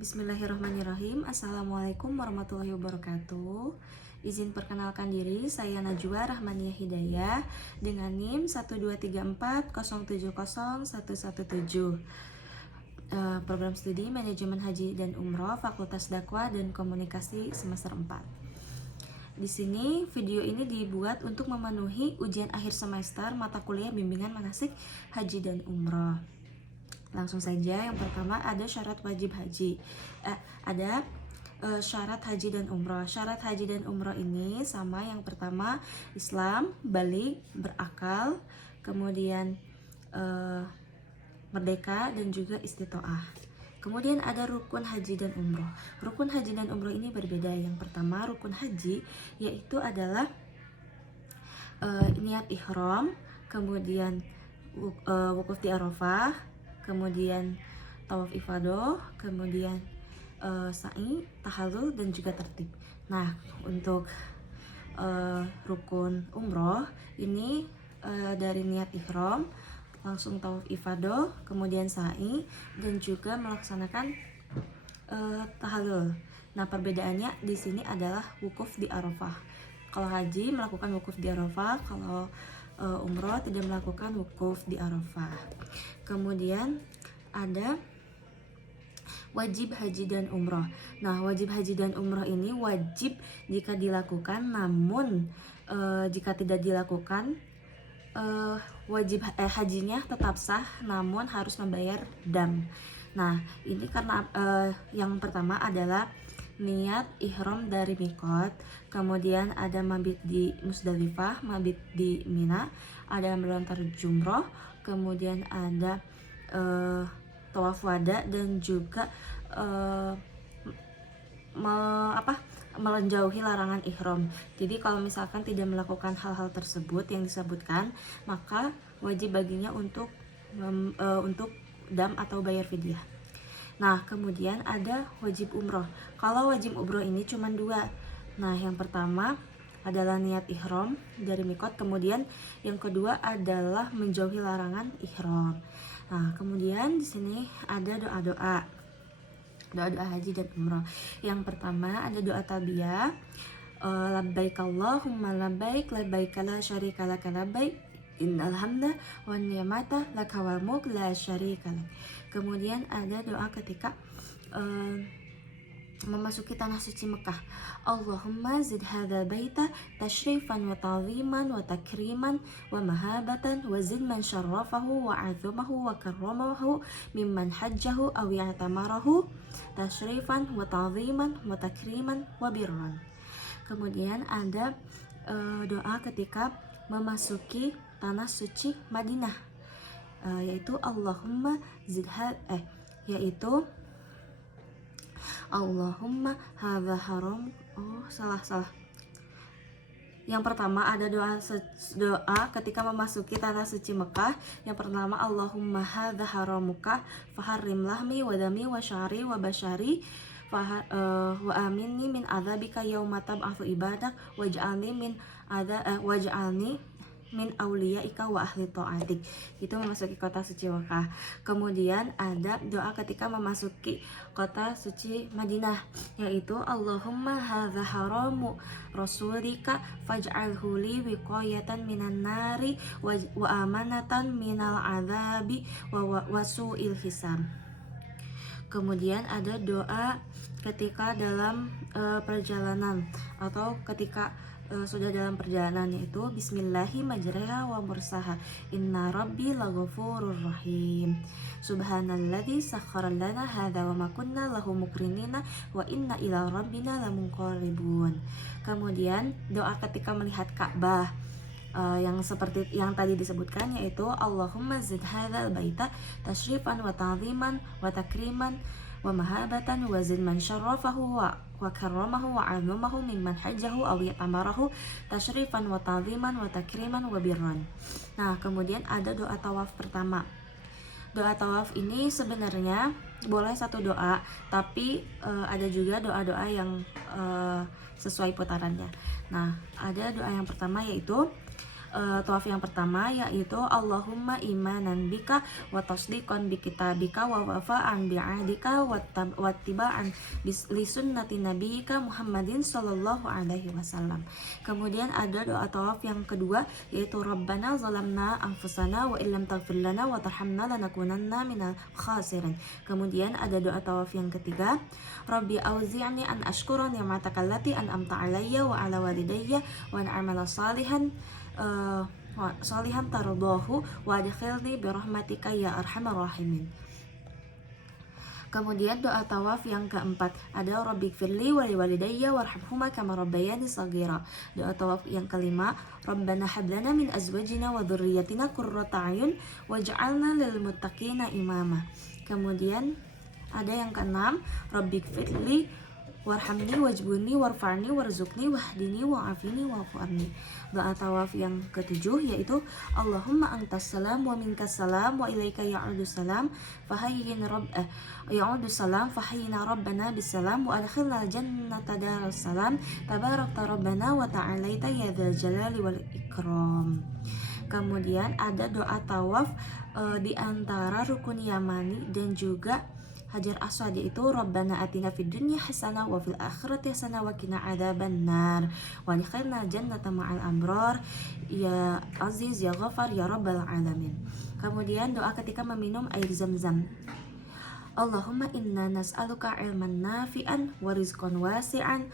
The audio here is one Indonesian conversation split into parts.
Bismillahirrahmanirrahim. Assalamualaikum warahmatullahi wabarakatuh. Izin perkenalkan diri, saya Najwa Rahmaniyah Hidayah dengan NIM 12340700117. Program studi Manajemen Haji dan Umroh Fakultas Dakwah dan Komunikasi semester 4. Di sini video ini dibuat untuk memenuhi ujian akhir semester mata kuliah bimbingan manasik haji dan umroh. Langsung saja, yang pertama ada syarat wajib haji. Syarat haji dan umroh. Syarat haji dan umroh ini sama, yang pertama Islam, balik, berakal, kemudian merdeka dan juga istitoah. Kemudian ada rukun haji dan umroh. Rukun haji dan umroh ini berbeda. Yang pertama rukun haji yaitu adalah niat ihram, kemudian wukuf di Arafah, kemudian tawaf ifadah, kemudian sa'i, tahallul, dan juga tertib. Nah, untuk rukun umroh ini dari niat ihram, langsung tawaf ifadah, kemudian sa'i, dan juga melaksanakan tahallul. Nah, perbedaannya di sini adalah wukuf di Arafah. Kalau haji melakukan wukuf di Arafah, kalau umroh tidak melakukan wukuf di Arafah. Kemudian ada wajib haji dan umroh. Nah, wajib haji dan umroh ini wajib jika dilakukan, namun jika tidak dilakukan wajib hajinya tetap sah, namun harus membayar dam. Nah, ini karena yang pertama adalah niat ihram dari mikot, kemudian ada mabit di Musdalifah, mabit di Mina, ada melontar jumroh, kemudian ada tawaf wada, dan juga menjauhi larangan ihram. Jadi kalau misalkan tidak melakukan hal-hal tersebut yang disebutkan, maka wajib baginya untuk dam atau bayar fidyah. Nah, kemudian ada wajib umroh. Kalau wajib umroh ini cuma dua. Nah, yang pertama adalah niat ihram dari mikot, kemudian yang kedua adalah menjauhi larangan ihram. Nah, kemudian di sini ada doa-doa haji dan umroh. Yang pertama ada doa talbiyah, labbaik Allahumma labbaik, labbaik la syarika laka labbaik, innal hamda wan ni'mata laka wal mulk la syarika lak. Kemudian ada doa ketika memasuki tanah suci Mekah. Allahumma zid hadza baita tashrifan wa ta'ziman wa takriman wa mahabatan wa zid man syarrafahu wa 'azamahu wa karramahu mimman hajjahu aw i'tamarahu tashrifan wa ta'ziman wa takriman wa birran. Kemudian ada doa ketika memasuki tanah suci Madinah, yaitu Allahumma yaitu Allahumma hadza haram. Salah. Yang pertama ada doa ketika memasuki tanah suci Mekah. Yang pertama Allahumma hadza haramuka faharrim lahmi wa dami wa syari wa bashari wa aminni min adzabika yauma tab'atsu ibadak waj'alni min auliyaika wa ahli ta'atik. Itu memasuki kota suci Mekah. Kemudian ada doa ketika memasuki kota suci Madinah, yaitu Allahumma hadza haramu rasulika faj'alhu li wiqayatan minan nari wa amanatan minal adzabi wa su'il hisab. Kemudian ada doa ketika dalam perjalanan atau ketika sudah dalam perjalanan, yaitu Bismillahi majreha wa mursaha inna rabbi laghafurur rahim subhanalladzi sakhkhara lana hadza wa ma kunna lahu muqrinina wa inna ila rabbina lamunqalibun. Kemudian doa ketika melihat Ka'bah, yang seperti yang tadi disebutkan, yaitu Allahumma zid hadzal baita tashrifan wa ta'ziman wa takriman wa mahabatan wa zid man syarrafahu wa karramahu wa 'azamahu mimman hajjahu aw i'tamarahu tashrifan wa ta'ziman wa takriman wa birran. Nah, kemudian ada doa tawaf pertama. Doa tawaf ini sebenarnya boleh satu doa, tapi ada juga doa-doa yang sesuai putarannya. Nah, ada doa yang pertama yaitu tawaf yang pertama yaitu Allahumma imanan bika wa tasdiqan bi kitabika wa wafa'an bi ahdika wa tiba'an li sunnati nabiyika Muhammadin sallallahu alaihi wasallam. Kemudian ada doa tawaf yang kedua yaitu Rabbana zalamna anfusana wa illam taghfir lana wa tarhamna lanakunanna minal khasirin. Kemudian ada doa tawaf yang ketiga, Rabbi auzi'ni an ashkura ni'mataka allati an'amta alayya wa ala walidayya wa an a'mala salihan salihan tardahu wa adkhilni bi rahmatika ya arhamar rahimin. Kemudian doa tawaf yang keempat ada Rabbighfirli wa liwalidayya warhamhuma kama rabbayani shaghira. Doa tawaf yang kelima Rabbana hab lana min azwajina wa dhurriyyatina qurrata a'yun waj'alna lil muttaqina imama. Kemudian ada yang keenam Rabbighfirli warhamni wajbuni warfa'ni warzuqni wahdini wa'afini wa'fu'arni. Doa tawaf yang ketujuh yaitu Allahumma antas salam wa minkas salam wa ilaika ya'udu salam fahayyina ya'udu salam fahayyina rabbana bisalam wa adkhilna jannata daras salam tabarakta rabbana wa ta'alaita ya dzal jalali wal ikram. Kemudian ada doa tawaf di antara rukun yamani dan juga Hajar Aswad yaitu Rabbana atina fid dunya hasanah wa fil akhirati hasanah wa qina adzabannar wa adkhilna jannata ma'al abrar ya aziz ya ghafar ya rabbal alamin. Kemudian doa ketika meminum air zam-zam. Allahumma inna nas'aluka ilman nafi'an wa rizqan wasi'an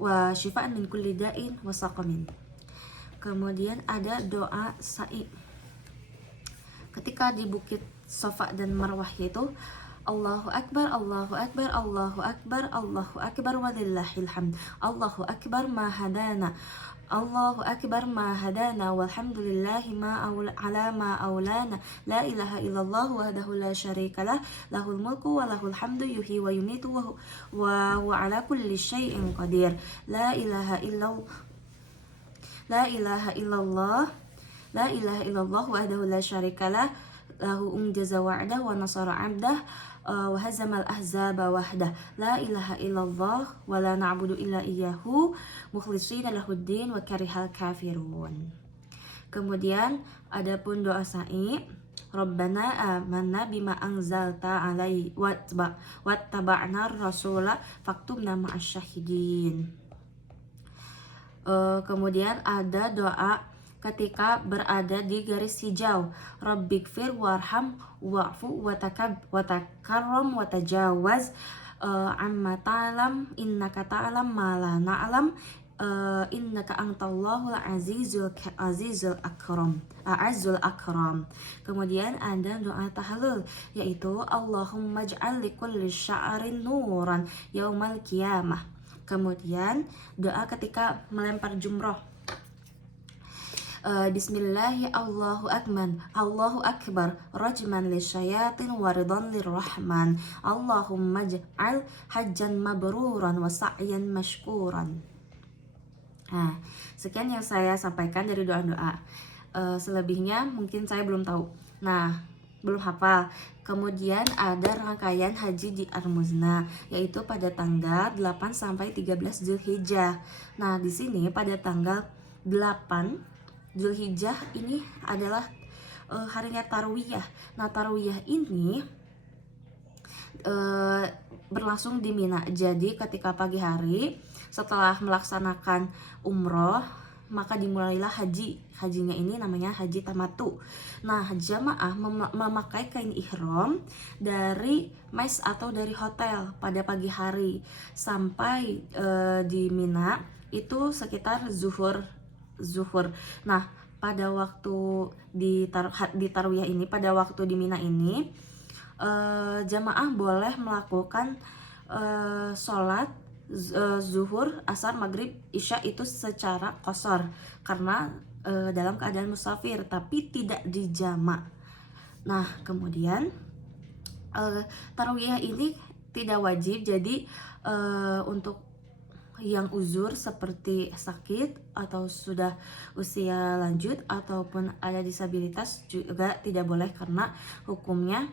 wa shifaan min kulli da'in wa saqamin. Kemudian ada doa sa'i ketika di bukit Safa dan Marwah yaitu Allahu Akbar, Allahu Akbar, Allahu Akbar, Allahu Akbar walillahil hamd. Allahu Akbar ma hadana. Allahu Akbar ma hadana walhamdulillahi ma ala ma aulana. La ilaha illallah wahdahu la syarikalah lahul mulku wa lahul hamdu yuhyi wa yumitu wa huwa ala kulli syai'in qadir. La ilaha illallah La ilaha illallah wahdahu la syarikalah lahu jaza wa'dah wa nasara 'abdah wa hazamal ahzaba wahdah. La ilaha illallah wa la na'budu illa iyyahu mukhlishina lahuddin wa karihal kafirun. Kemudian adapun doa sa'i Rabbana amanna bima anzalta alai wattaba'na rasula faktubna ma'asy syahidin. Kemudian ada doa ketika berada di garis hijau Rabbighfir warham wa'fu watakarram watajawaz amma ta'lam innaka ta'lam ma la na'lam innaka antallahul azizul akram. Kemudian ada doa tahlul yaitu Allahumma ij'al likulli sya'rin nuran yaumal qiyamah. Kemudian doa ketika melempar jumroh Bismillahi Allahu Akbar rajman lisyayatin waridan lirrahman Allahumma ja'al hajjan mabruran wa sa'yan mashkuran. Nah, sekian yang saya sampaikan dari doa-doa. Selebihnya mungkin saya belum tahu. Nah, belum hafal. Kemudian ada rangkaian haji di Ar-Muzna yaitu pada tanggal 8 sampai 13 Zulhijjah. Nah, di sini pada tanggal 8 Zulhijjah ini adalah harinya Tarwiyah. Nah, Tarwiyah ini berlangsung di Mina. Jadi ketika pagi hari setelah melaksanakan umroh maka dimulailah haji. Hajinya ini namanya haji tamatu. Nah, jamaah memakai kain ihram dari mes atau dari hotel pada pagi hari sampai di Mina itu sekitar zuhur. Nah, pada waktu di Tarwiyah ini, pada waktu di Mina ini, jamaah boleh melakukan sholat zuhur, asar, maghrib, isya itu secara qashar karena dalam keadaan musafir, tapi tidak dijamak. Nah, kemudian Tarwiyah ini tidak wajib, jadi untuk yang uzur seperti sakit atau sudah usia lanjut ataupun ada disabilitas juga tidak boleh karena hukumnya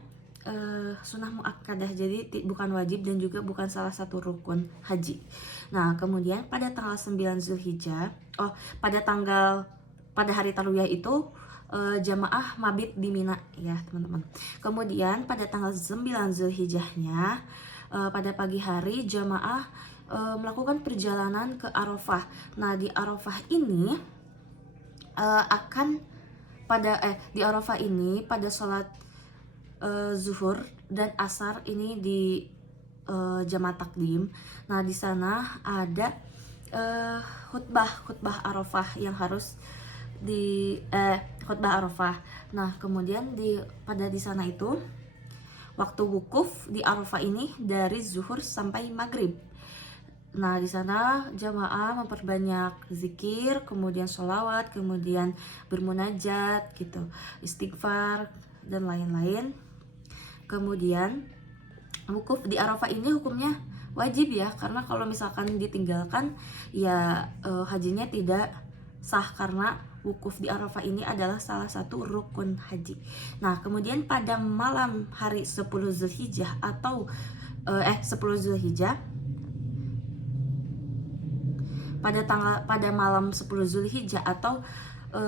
sunnah muakkadah, jadi bukan wajib dan juga bukan salah satu rukun haji. Nah, kemudian pada tanggal 9 Zulhijjah, pada tanggal pada hari tarwiyah itu jamaah mabit di Mina ya teman-teman. Kemudian pada tanggal 9 Zulhijjahnya pada pagi hari jamaah melakukan perjalanan ke Arafah. Nah di Arafah ini di Arafah ini pada sholat zuhur dan asar ini di jamaah takdim. Nah di sana ada khutbah Arafah yang harus khutbah Arafah. Nah kemudian pada di sana itu waktu wukuf di Arafah ini dari zuhur sampai maghrib. Nah di sana jamaah memperbanyak zikir, kemudian sholawat, kemudian bermunajat gitu, istighfar dan lain-lain. Kemudian wukuf di Arafah ini hukumnya wajib ya, karena kalau misalkan ditinggalkan ya hajinya tidak sah, karena wukuf di Arafah ini adalah salah satu rukun haji. Nah kemudian pada malam hari 10 Zulhijjah atau 10 Zulhijjah pada malam 10 Zulhijjah atau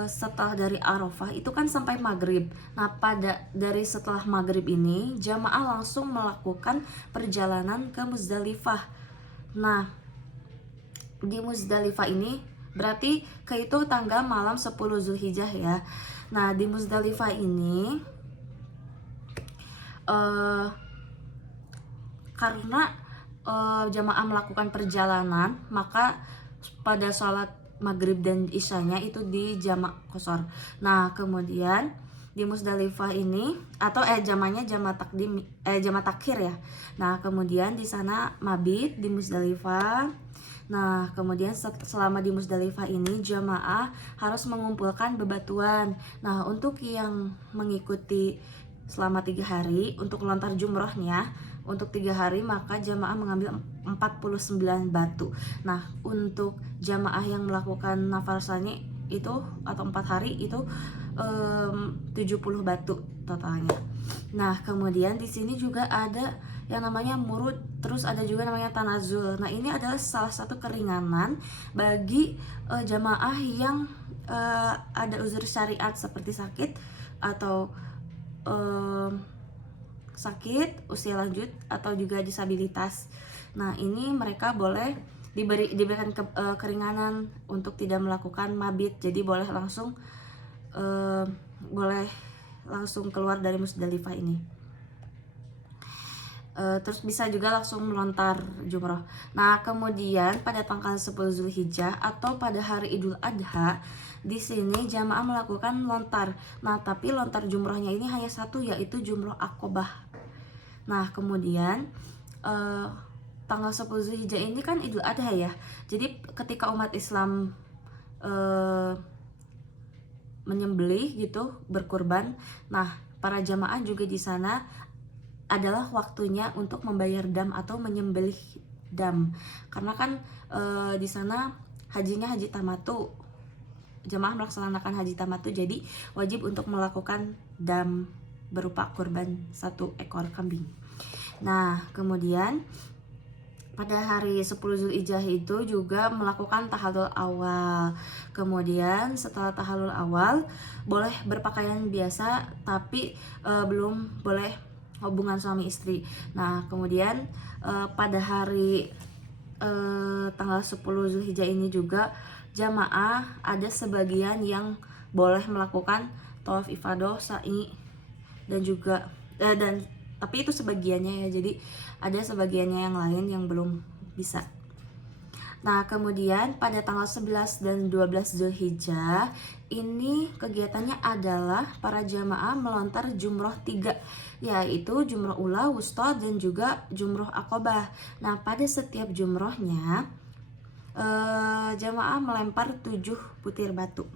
setelah dari Arafah itu kan sampai maghrib. Nah dari setelah maghrib ini jamaah langsung melakukan perjalanan ke Muzdalifah. Nah di Muzdalifah ini berarti kehitung tanggal malam 10 Zulhijjah ya. Nah di Muzdalifah ini karena jamaah melakukan perjalanan, maka pada sholat maghrib dan isyanya itu di jamak qashar. Nah kemudian di Muzdalifah ini atau jamaknya jamak takhir ya. Nah kemudian di sana mabit di Muzdalifah. Nah kemudian selama di Muzdalifah ini jamaah harus mengumpulkan bebatuan. Nah untuk yang mengikuti selama 3 hari untuk lontar jumrohnya untuk 3 hari maka jamaah mengambil 49 batu. Nah untuk jamaah yang melakukan nafar sani itu atau 4 hari itu 70 batu totalnya. Nah kemudian di sini juga ada yang namanya murud, terus ada juga namanya tanazul. Nah ini adalah salah satu keringanan bagi jamaah yang ada uzur syariat seperti sakit atau sakit, usia lanjut atau juga disabilitas. Nah ini mereka boleh diberikan keringanan untuk tidak melakukan mabit, jadi boleh langsung keluar dari Muzdalifah ini. Terus bisa juga langsung melontar jumroh. Nah kemudian pada tanggal 10 Zulhijjah atau pada hari Idul Adha di sini jamaah melakukan lontar. Nah tapi lontar jumrohnya ini hanya satu, yaitu jumroh Aqobah. Nah kemudian tanggal 10 Zulhijjah ini kan Idul Adha ya. Jadi ketika umat Islam menyembelih gitu, berkurban. Nah para jamaah juga di sana adalah waktunya untuk membayar dam atau menyembelih dam, karena kan di sana hajinya haji tamatu, jamaah melaksanakan haji tamatu, jadi wajib untuk melakukan dam berupa kurban 1 ekor kambing. Nah kemudian pada hari 10 Zulhijjah itu juga melakukan tahallul awal. Kemudian setelah tahallul awal boleh berpakaian biasa, tapi belum boleh hubungan suami istri. Nah kemudian pada hari tanggal 10 Zulhijjah ini juga jamaah ada sebagian yang boleh melakukan tawaf ifadah, sa'i dan juga tapi itu sebagiannya ya, jadi ada sebagiannya yang lain yang belum bisa. Nah kemudian pada tanggal 11 dan 12 Zulhijjah ini kegiatannya adalah para jamaah melontar jumroh 3, yaitu jumroh ula, wusta dan juga jumroh Aqobah. Nah pada setiap jumrohnya jamaah melempar 7 butir batu.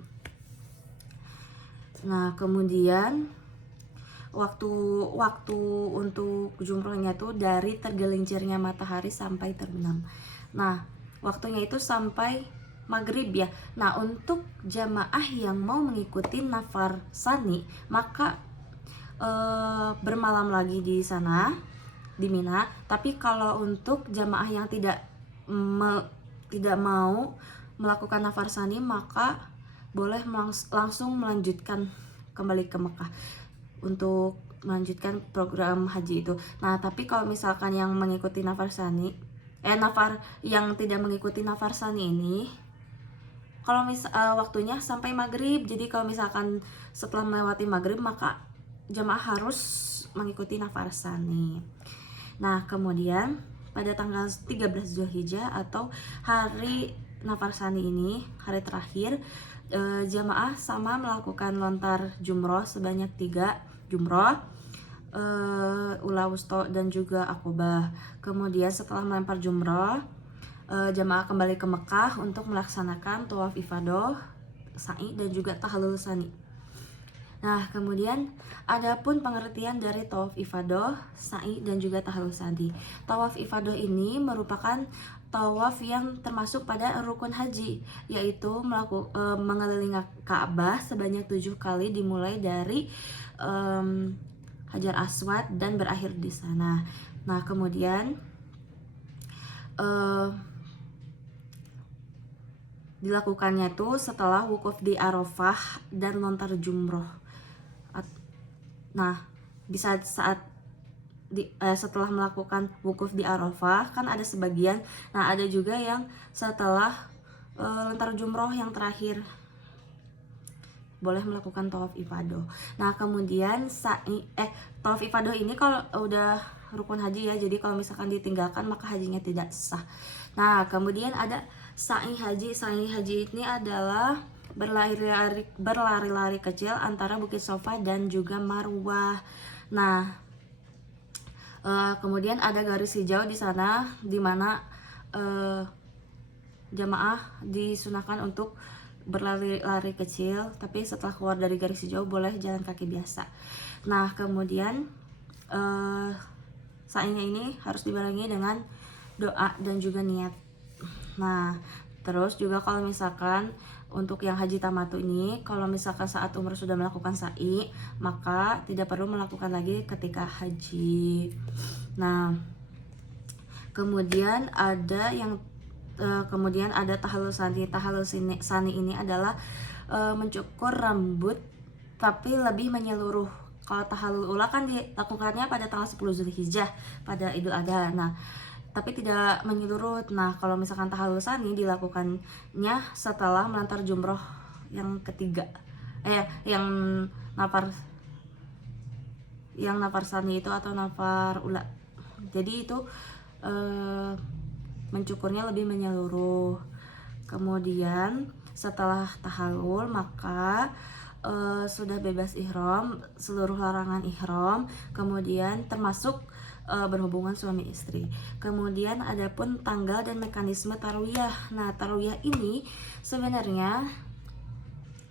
Nah kemudian waktu untuk jumrohnya tuh dari tergelincirnya matahari sampai terbenam. Nah waktunya itu sampai maghrib ya. Nah untuk jamaah yang mau mengikuti nafar sani maka bermalam lagi di sana di Mina. Tapi kalau untuk jamaah yang tidak mau melakukan nafar sani maka boleh langsung melanjutkan kembali ke Mekah untuk melanjutkan program haji itu. Nah, tapi kalau misalkan yang mengikuti nafar sani, nafar yang tidak mengikuti nafar sani ini, kalau waktunya sampai maghrib. Jadi kalau misalkan setelah melewati maghrib, maka jamaah harus mengikuti nafar sani. Nah, kemudian pada tanggal 13 Zulhijjah atau hari nafar sani ini, hari terakhir, jamaah sama melakukan lontar jumroh sebanyak 3 jumroh, ula wusto dan juga akobah. Kemudian setelah melempar jumroh, jamaah kembali ke Mekah untuk melaksanakan tawaf ifadah, sa'i dan juga tahallul sani. Nah, kemudian adapun pengertian dari tawaf ifadah, sa'i dan juga tahallul sani. Tawaf ifadah ini merupakan tawaf yang termasuk pada rukun haji, yaitu mengelilingi Ka'bah sebanyak 7 kali dimulai dari Hajar Aswad dan berakhir di sana. Nah, kemudian dilakukannya itu setelah wukuf di Arafah dan lontar jumroh. Nah, bisa saat setelah melakukan wukuf di Arafah kan ada sebagian. Nah, ada juga yang setelah lontar jumroh yang terakhir boleh melakukan tawaf ifadah. Nah, kemudian tawaf ifadah ini kalau udah rukun haji ya, jadi kalau misalkan ditinggalkan maka hajinya tidak sah. Nah, kemudian ada sa'i haji. Sa'i haji ini adalah berlari-lari kecil antara Bukit Sofa dan juga Marwah. Nah, kemudian ada garis hijau di sana, di mana jamaah disunahkan untuk berlari-lari kecil, tapi setelah keluar dari garis hijau boleh jalan kaki biasa. Nah, kemudian sa'inya ini harus dibarengi dengan doa dan juga niat. Nah, terus juga kalau misalkan untuk yang haji tamatu ini, kalau misalkan saat umrah sudah melakukan sa'i, maka tidak perlu melakukan lagi ketika haji. Nah, kemudian ada tahallul sani. Tahallul sani ini adalah mencukur rambut tapi lebih menyeluruh. Kalau tahallul ula kan dilakukannya pada tanggal 10 Zulhijjah pada Idul Adha. Nah, tapi tidak menyeluruh. Nah, kalau misalkan tahallul sani dilakukannya setelah melantar jumroh yang ketiga. Yang nafar sani itu atau nafar ula. Jadi itu mencukurnya lebih menyeluruh. Kemudian setelah tahallul maka sudah bebas ihram, seluruh larangan ihram, kemudian termasuk berhubungan suami istri. Kemudian adapun tanggal dan mekanisme tarwiyah. Nah, tarwiyah ini sebenarnya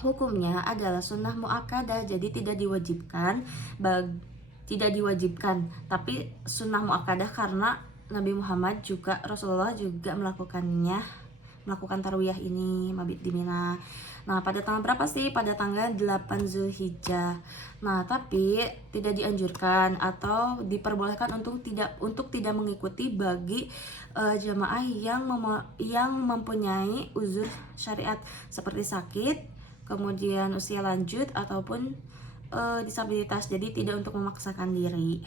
hukumnya adalah sunnah muakkadah, jadi tidak diwajibkan, tapi sunnah muakkadah karena Nabi Muhammad juga Rasulullah juga melakukan tarwiyah ini mabit di Mina. Nah, pada tanggal berapa sih? Pada tanggal 8 Zulhijjah. Nah, tapi tidak dianjurkan atau diperbolehkan untuk tidak mengikuti bagi jamaah yang mempunyai uzur syariat seperti sakit, kemudian usia lanjut ataupun disabilitas. Jadi tidak untuk memaksakan diri.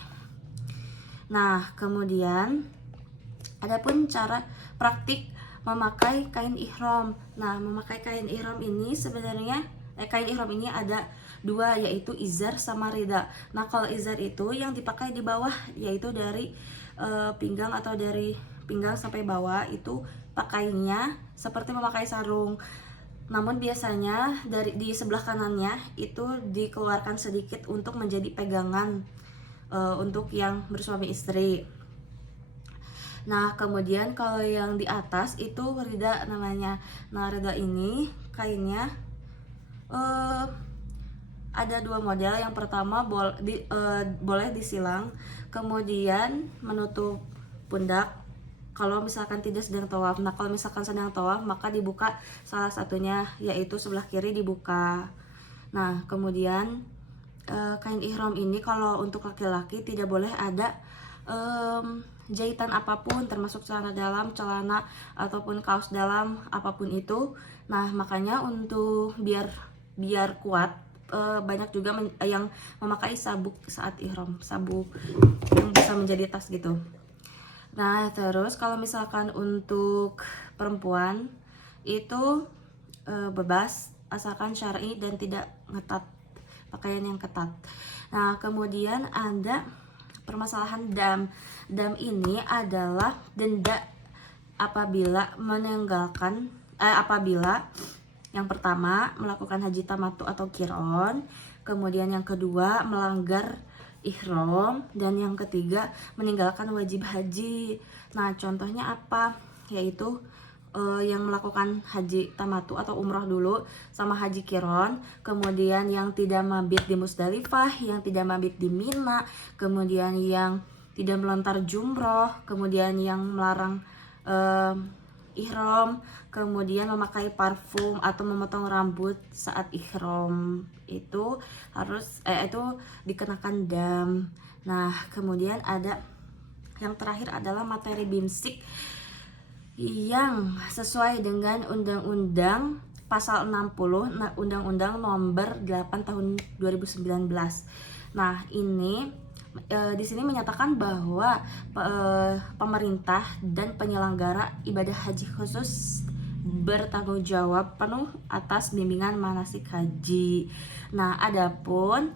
Nah, kemudian adapun cara praktik memakai kain ihram. Nah, memakai kain ihram ini sebenarnya kain ihram ini ada dua, yaitu izar sama rida. Nah, kalau izar itu yang dipakai di bawah, yaitu dari pinggang atau dari pinggang sampai bawah itu pakainya seperti memakai sarung. Namun biasanya di sebelah kanannya itu dikeluarkan sedikit untuk menjadi pegangan untuk yang bersuami istri. Nah, kemudian kalau yang di atas itu rida namanya. Nah, rida ini kainnya ada dua model. Yang pertama boleh disilang, kemudian menutup pundak kalau misalkan tidak sedang tawaf. Nah, kalau misalkan sedang tawaf maka dibuka salah satunya, yaitu sebelah kiri dibuka. Nah, kemudian kain ihram ini kalau untuk laki-laki tidak boleh ada jahitan apapun, termasuk celana dalam, celana ataupun kaos dalam, apapun itu. Nah, makanya untuk biar kuat, banyak juga yang memakai sabuk saat ihram, sabuk yang bisa menjadi tas gitu. Nah, terus kalau misalkan untuk perempuan itu bebas asalkan syar'i dan tidak ngetat, pakaian yang ketat. Nah, kemudian ada permasalahan dam. Dam ini adalah denda apabila meninggalkan apabila yang pertama melakukan haji tamattu atau qiron, kemudian yang kedua melanggar ihram, dan yang ketiga meninggalkan wajib haji. Nah, contohnya apa? Yaitu yang melakukan haji tamattu atau umroh dulu sama haji qiron, kemudian yang tidak mabit di Musdalifah, yang tidak mabit di Mina, kemudian yang tidak melontar jumroh, kemudian yang melarang ihram, kemudian memakai parfum atau memotong rambut saat ihram itu harus itu dikenakan dam. Nah, kemudian ada yang terakhir adalah materi bimsik yang sesuai dengan Undang-Undang Pasal 60 Undang-Undang Nomor 8 Tahun 2019. Nah, ini di sini menyatakan bahwa pemerintah dan penyelenggara ibadah haji khusus bertanggung jawab penuh atas bimbingan manasik haji. Nah, adapun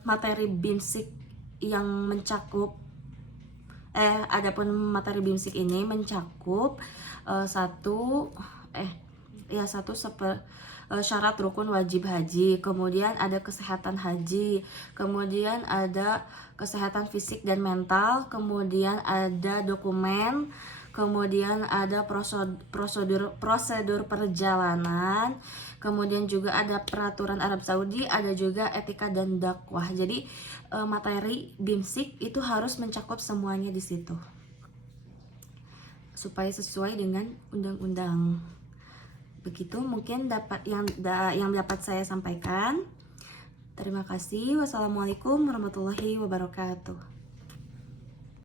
materi bimsik yang mencakup adapun materi bimsik ini mencakup syarat rukun wajib haji, kemudian ada kesehatan haji, kemudian ada kesehatan fisik dan mental, kemudian ada dokumen, kemudian ada prosedur perjalanan, kemudian juga ada peraturan Arab Saudi, ada juga etika dan dakwah. Jadi materi bimsik itu harus mencakup semuanya di situ supaya sesuai dengan undang-undang. Begitu mungkin yang dapat saya sampaikan. Terima kasih. Wassalamualaikum warahmatullahi wabarakatuh.